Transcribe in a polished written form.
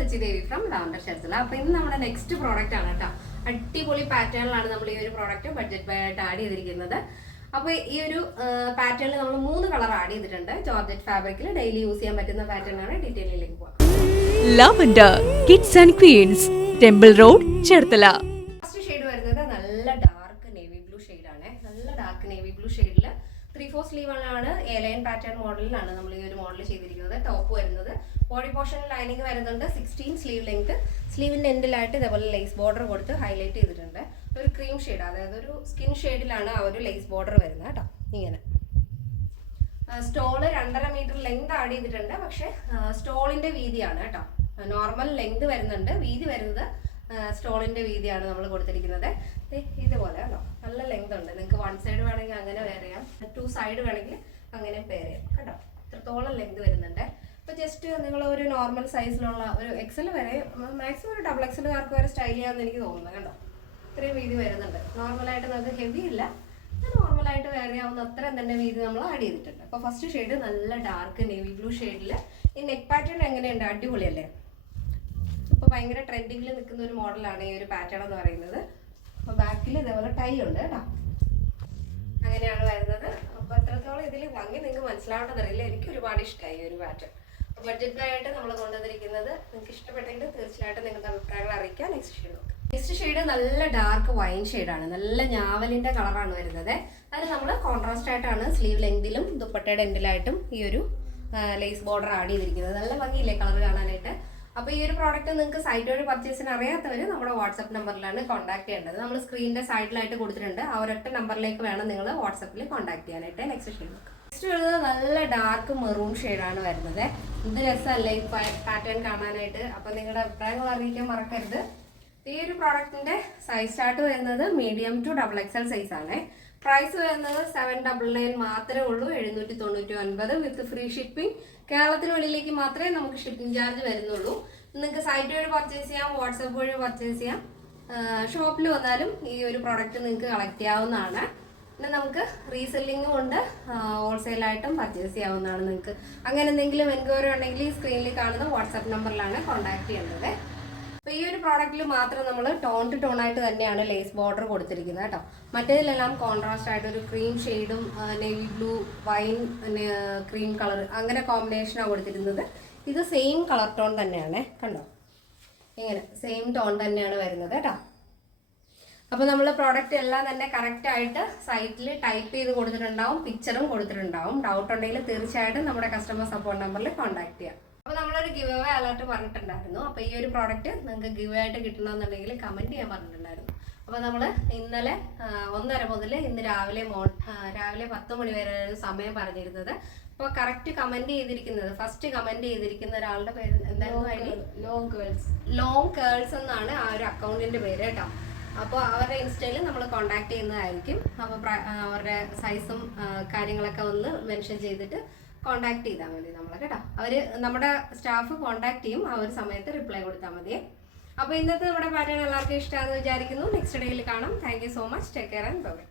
Sachi Devi from lavender ഷെർസല. അപ്പോൾ ഇന്ന് നമ്മുടെ നെക്സ്റ്റ് പ്രോഡക്റ്റ് ആണ് കേട്ടോ. അടിപൊളി പാറ്റേണിലാണ് നമ്മൾ ഈ ഒരു പ്രോഡക്റ്റ് ബഡ്ജറ്റ് ബൈ ആയിട്ട് ആഡ് ചെയ്തിരിക്കുന്നത്. അപ്പോൾ ഈ ഒരു പാറ്റേണിൽ നമ്മൾ 3 കളർ ആഡ് ചെയ്തിട്ടുണ്ട്. ജോർജറ്റ് ഫാബ്രിക്കിൽ ഡെയിലി യൂസ് ചെയ്യാൻ പറ്റുന്ന പാറ്റേൺ ആണ്. ഡീറ്റെയിലിലേക്ക് പോകാം. Lavender kids and queens, temple road, Cherthala. First shade വരുന്നത് നല്ല ഡാർക്ക് നേവി ബ്ലൂ ഷെയ്ഡാണ്. നല്ല ഡാർക്ക് നേവി ബ്ലൂ ഷെയ്ഡിൽ 3/4 സ്ലീവാണ്. എലൈൻ പാറ്റേൺ മോഡലിലാണ് നമ്മൾ ഈ ഒരു മോഡൽ ചെയ്തിരിക്കുന്നത്. ടോപ്പ് വരുന്നത് ബോഡി പോർഷൻ ലൈനിങ് വരുന്നുണ്ട്. 16 സ്ലീവ് ലെങ്ത്. സ്ലീവിന്റെ എൻഡിലായിട്ട് ഇതേപോലെ ലേസ് ബോർഡർ കൊടുത്ത് ഹൈലൈറ്റ് ചെയ്തിട്ടുണ്ട്. ഒരു ക്രീം ഷെയ്ഡ്, അതായത് ഒരു സ്കിൻ ഷെയ്ഡിലാണ് ആ ഒരു ലേസ് ബോർഡർ വരുന്നത് കേട്ടോ. ഇങ്ങനെ സ്റ്റോള് 2.5 മീറ്റർ ലെങ്ത് ആഡ് ചെയ്തിട്ടുണ്ട്. പക്ഷെ സ്റ്റോളിന്റെ വീതിയാണ് കേട്ടോ. നോർമൽ ലെങ്ത് വരുന്നുണ്ട്, വീതി വരുന്നത് സ്റ്റോളിന്റെ വീതിയാണ് നമ്മൾ കൊടുത്തിരിക്കുന്നത്. ഇതുപോലെ കേട്ടോ, നല്ല ലെങ്ത് ഉണ്ട്. നിങ്ങൾക്ക് 1 സൈഡ് വേണമെങ്കിൽ അങ്ങനെ വെയർ ചെയ്യാം, 2 സൈഡ് വേണമെങ്കിൽ അങ്ങനെ പെയർ ചെയ്യാം കേട്ടോ. ഇത്രത്തോളം ലെങ്ത് വരുന്നുണ്ട്. അപ്പോൾ ജസ്റ്റ് നിങ്ങൾ ഒരു നോർമൽ സൈസിലുള്ള ഒരു എക്സൽ വരെ, മാക്സിമം ഒരു XXL കാർക്ക് വരെ സ്റ്റൈൽ ചെയ്യാമെന്ന് എനിക്ക് തോന്നുന്നു കേട്ടോ. ഇത്രയും വീതി വരുന്നുണ്ട്. നോർമലായിട്ട് നമുക്ക് ഹെവി ഇല്ല, നോർമലായിട്ട് വെയർ ചെയ്യാവുന്ന അത്രയും തന്നെ വീതി നമ്മൾ ആഡ് ചെയ്തിട്ടുണ്ട്. അപ്പോൾ ഫസ്റ്റ് ഷെയ്ഡ് നല്ല ഡാർക്ക് നേവി ബ്ലൂ ഷെയ്ഡിൽ. ഈ നെക്ക് പാറ്റേൺ എങ്ങനെയുണ്ട്? അടിപൊളിയല്ലേ? അപ്പോൾ ഭയങ്കര ട്രെൻഡിങ്ങിൽ നിൽക്കുന്ന ഒരു മോഡലാണ് ഈ ഒരു പാറ്റേൺ എന്ന് പറയുന്നത്. അപ്പോൾ ബാക്കിൽ ഇതേപോലെ ടൈ ഉണ്ട് കേട്ടോ. അങ്ങനെയാണ് വരുന്നത്. അപ്പോൾ എത്രത്തോളം ഇതിൽ ഭംഗി നിങ്ങൾക്ക് മനസ്സിലാവേണ്ടതറിയില്ല. എനിക്ക് ഒരുപാട് ഇഷ്ടമായി ഈ ഒരു പാറ്റേൺ. ബഡ്ജറ്റ് ബൈ ആയിട്ട് നമ്മൾ കൊണ്ടുവന്നിരിക്കുന്നത്. നിങ്ങൾക്ക് ഇഷ്ടപ്പെട്ടെങ്കിൽ തീർച്ചയായിട്ടും നിങ്ങളുടെ അഭിപ്രായങ്ങൾ അറിയിക്കാം. നെക്സ്റ്റ് ഷെയ്ഡ് നല്ല ഡാർക്ക് വൈൻ ഷെയ്ഡാണ്. നല്ല ഞാവലിന്റെ കളറാണ് വരുന്നത്. അത് നമ്മൾ കോൺട്രാസ്റ്റ് ആയിട്ടാണ് സ്ലീവ് ലെങ്തിലും ദുപ്പട്ടയുടെ എൻഡിലായിട്ടും ഈ ഒരു ലേസ് ബോർഡർ ആഡ് ചെയ്തിരിക്കുന്നത്. നല്ല ഭംഗിയില്ലേ കളർ കാണാനായിട്ട്? അപ്പോൾ ഈ ഒരു പ്രോഡക്റ്റ് നിങ്ങൾക്ക് സൈറ്റ് വഴി പർച്ചേസിന് അറിയാത്തവർ നമ്മുടെ വാട്സപ്പ് നമ്പറിലാണ് കോൺടാക്ട് ചെയ്യേണ്ടത്. നമ്മൾ സ്ക്രീനിന്റെ സൈഡിലായിട്ട് കൊടുത്തിട്ടുണ്ട്. ആ ഒരൊറ്റ നമ്പറിലേക്ക് വേണം നിങ്ങൾ വാട്സപ്പിൽ കോൺടാക്ട് ചെയ്യാനായിട്ട്. നെക്സ്റ്റ് ഷെയ്ഡ് നോക്കാം. നെക്സ്റ്റ് വരുന്നത് നല്ല ഡാർക്ക് മെറൂൺ ഷെയ്ഡാണ് വരുന്നത്. ഇത് രസമല്ലേ ഈ പാറ്റേൺ കാണാനായിട്ട്? അപ്പോൾ നിങ്ങളുടെ അഭിപ്രായങ്ങൾ അറിയിക്കാൻ മറക്കരുത്. ഈ ഒരു പ്രോഡക്റ്റിന്റെ സൈസ് സ്റ്റാർട്ട് വരുന്നത് മീഡിയം ടു XXL സൈസ് ആണ്. പ്രൈസ് വരുന്നത് 799 മാത്രമേ ഉള്ളൂ. 799 വിത്ത് ഫ്രീ ഷിപ്പിംഗ്. കേരളത്തിന് വെളിയിലേക്ക് മാത്രമേ നമുക്ക് ഷിപ്പിംഗ് ചാർജ് വരുന്നുള്ളൂ. നിങ്ങൾക്ക് സൈറ്റ് വഴി പർച്ചേസ് ചെയ്യാം, വാട്സപ്പ് വഴി പർച്ചേസ് ചെയ്യാം. ഷോപ്പിൽ വന്നാലും ഈ ഒരു പ്രോഡക്റ്റ് നിങ്ങൾക്ക് കളക്ട് ചെയ്യാവുന്നതാണ്. പിന്നെ നമുക്ക് റീസെല്ലിങ്ങും ഉണ്ട്, ഹോൾസെയിലായിട്ടും പർച്ചേസ് ചെയ്യാവുന്നതാണ്. നിങ്ങൾക്ക് അങ്ങനെ എന്തെങ്കിലും എൻക്വയറി ഉണ്ടെങ്കിൽ ഈ സ്ക്രീനിൽ കാണുന്ന വാട്സപ്പ് നമ്പറിലാണ് കോൺടാക്ട് ചെയ്യേണ്ടത്. അപ്പോൾ ഈ ഒരു പ്രോഡക്റ്റിൽ മാത്രം നമ്മൾ ടോൺ ടു ടോൺ ആയിട്ട് തന്നെയാണ് ലേസ് ബോർഡർ കൊടുത്തിരിക്കുന്നത് കേട്ടോ. മറ്റേതിലെല്ലാം കോൺട്രാസ്റ്റ് ആയിട്ട് ഒരു ക്രീം ഷെയ്ഡും navy blue, wine, cream colour അങ്ങനെ കോമ്പിനേഷനാണ് കൊടുത്തിരുന്നത്. ഇത് സെയിം കളർ ടോൺ തന്നെയാണ് കണ്ടോ. ഇങ്ങനെ സെയിം ടോൺ തന്നെയാണ് വരുന്നത് കേട്ടോ. അപ്പോൾ നമ്മൾ പ്രോഡക്റ്റ് എല്ലാം തന്നെ കറക്റ്റ് ആയിട്ട് സൈറ്റിൽ ടൈപ്പ് ചെയ്ത് കൊടുത്തിട്ടുണ്ടാവും, പിക്ചറും കൊടുത്തിട്ടുണ്ടാവും. ഡൗട്ട് ഉണ്ടെങ്കിൽ തീർച്ചയായിട്ടും നമ്മുടെ കസ്റ്റമർ സപ്പോർട്ട് നമ്പറിൽ കോൺടാക്ട് ചെയ്യാം. അപ്പോൾ നമ്മളൊരു ഗിവ് അവേ അലർട്ട് പറഞ്ഞിട്ടുണ്ടായിരുന്നു. അപ്പോൾ ഈ ഒരു പ്രോഡക്റ്റ് നിങ്ങൾക്ക് ഗിവ് ആയിട്ട് കിട്ടണമെന്നുണ്ടെങ്കിൽ കമൻറ്റ് ചെയ്യാൻ പറഞ്ഞിട്ടുണ്ടായിരുന്നു. അപ്പോൾ നമ്മൾ ഇന്നലെ 1:30 മുതൽ ഇന്ന് രാവിലെ 10 മണി വരെ ഒരു സമയം പറഞ്ഞിരുന്നത്. അപ്പോൾ കറക്റ്റ് കമൻറ്റ് ചെയ്തിരിക്കുന്നത്, ഫസ്റ്റ് കമൻറ്റ് ചെയ്തിരിക്കുന്ന ഒരാളുടെ പേര് എന്തായിരുന്നു? ലോങ് കേൾസ് എന്നാണ് ആ ഒരു അക്കൗണ്ടിൻ്റെ പേര് കേട്ടോ. അപ്പോൾ അവരുടെ ഇൻസ്റ്റയിൽ നമ്മൾ കോൺടാക്ട് ചെയ്യുന്നതായിരിക്കും. അപ്പോൾ അവരുടെ സൈസും കാര്യങ്ങളൊക്കെ ഒന്ന് മെൻഷൻ ചെയ്തിട്ട് കോൺടാക്ട് ചെയ്താൽ മതി നമ്മളെ കേട്ടോ. അവർ നമ്മുടെ സ്റ്റാഫ് കോൺടാക്ട് ചെയ്യും. ആ ഒരു സമയത്ത് റിപ്ലൈ കൊടുത്താൽ മതി. അപ്പോൾ ഇന്നത്തെ നമ്മുടെ പാറ്റേൺ എല്ലാവർക്കും ഇഷ്ടമാണെന്ന് വിചാരിക്കുന്നു. നെക്സ്റ്റ് ഡേയിൽ കാണാം. Thank you so much. Take care and by.